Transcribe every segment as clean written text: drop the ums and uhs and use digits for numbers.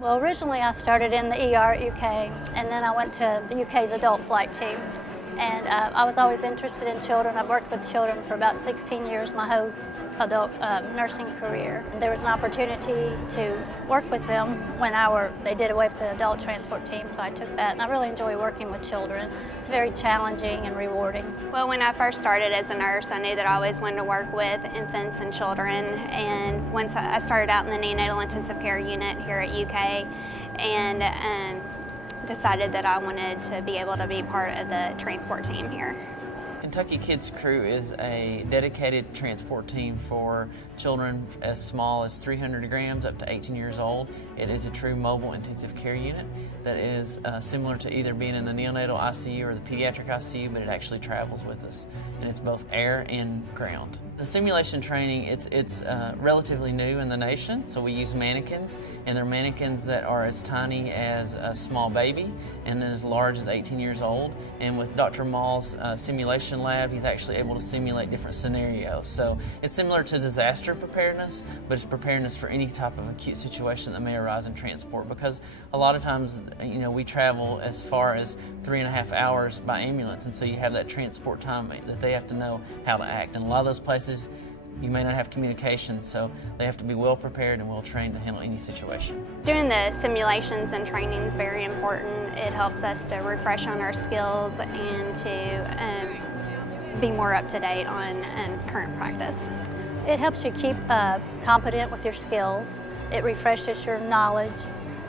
Well, originally I started in the ER at UK, and then I went to the UK's adult flight team. And I was always interested in children. I've worked with children for about 16 years, my whole adult nursing career. There was an opportunity to work with them when they did away with the adult transport team, so I took that. And I really enjoy working with children. It's very challenging and rewarding. Well, when I first started as a nurse, I knew that I always wanted to work with infants and children. And once I started out in the neonatal intensive care unit here at UK, and decided that I wanted to be able to be part of the transport team here. Kentucky Kids Crew is a dedicated transport team for children as small as 300 grams up to 18 years old. It is a true mobile intensive care unit that is similar to either being in the neonatal ICU or the pediatric ICU, but it actually travels with us. And it's both air and ground. The simulation training, it's relatively new in the nation, so we use mannequins, and they're mannequins that are as tiny as a small baby and then as large as 18 years old. And with Dr. Mall's simulation lab, he's actually able to simulate different scenarios. So it's similar to disaster preparedness, but it's preparedness for any type of acute situation that may arise in transport, because a lot of times, we travel as far as 3.5 hours by ambulance, and so you have that transport time that they have to know how to act. And a lot of those places, you may not have communication, so they have to be well prepared and well trained to handle any situation. Doing the simulations and training is very important. It helps us to refresh on our skills and to be more up to date on current practice. It helps you keep competent with your skills. It refreshes your knowledge.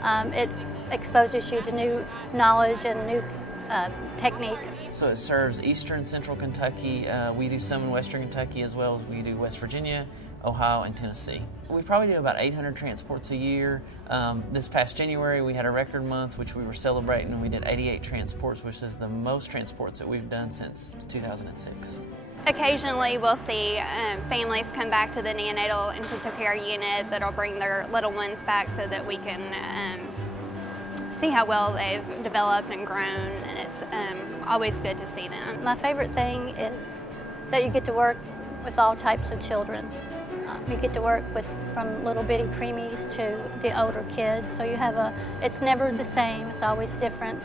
It exposes you to new knowledge and new techniques. So it serves Eastern Central Kentucky. We do some in Western Kentucky as well as we do West Virginia, Ohio, and Tennessee. We probably do about 800 transports a year. This past January we had a record month which we were celebrating, and we did 88 transports, which is the most transports that we've done since 2006. Occasionally we'll see families come back to the neonatal intensive care unit that'll bring their little ones back so that we can see how well they've developed and grown, and it's always good to see them. My favorite thing is that you get to work with all types of children. You get to work with from little bitty preemies to the older kids, so it's never the same, it's always different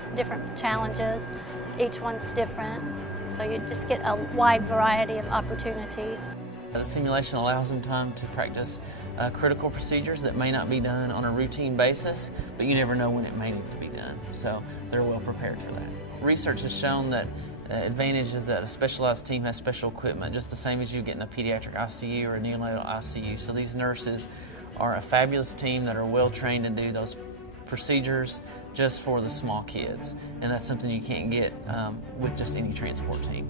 challenges, each one's different, so you just get a wide variety of opportunities. The simulation allows them time to practice critical procedures that may not be done on a routine basis, but you never know when it may need to be done, so they're well prepared for that. Research has shown that advantage is that a specialized team has special equipment, just the same as you get in a pediatric ICU or a neonatal ICU. So these nurses are a fabulous team that are well trained to do those procedures just for the small kids, and that's something you can't get with just any transport team.